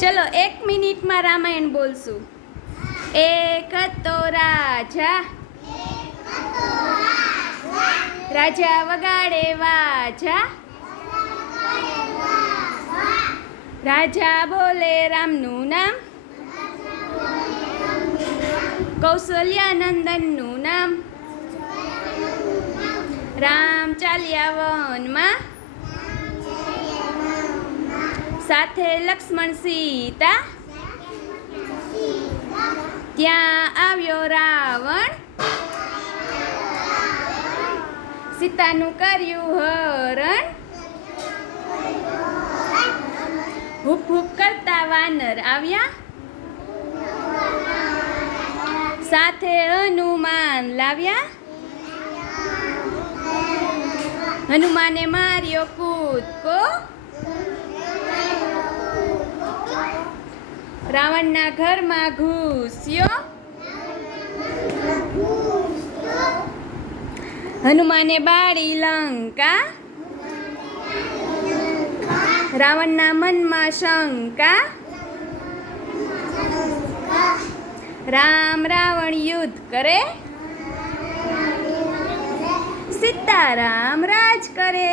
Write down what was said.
ચલો 1 મિનિટમાં રામાયણ બોલશું. એક હતો રાજા, રાજા વગાડે વાજા, રાજા બોલે રામનું નામ, કૌશલ્યાનંદનનું નામ, રામ ચાલ્યા વનમાં, સાથે લક્ષ્મણ સીતા, ત્યાં આવ્યો રાવણ, સીતાનું કર્યું હરણ, હૂપ હૂપ કરતા વાનર આવ્યા, સાથે હનુમાન લાવ્યા, હનુમાને માર્યો કૂદકો, રાવણના ઘરમાં ઘૂસ્યો, હનુમાને બાળી લંકા, રાવણના મનમાં શંકા, રામ રાવણ યુદ્ધ કરે, સીતારામ રાજ કરે.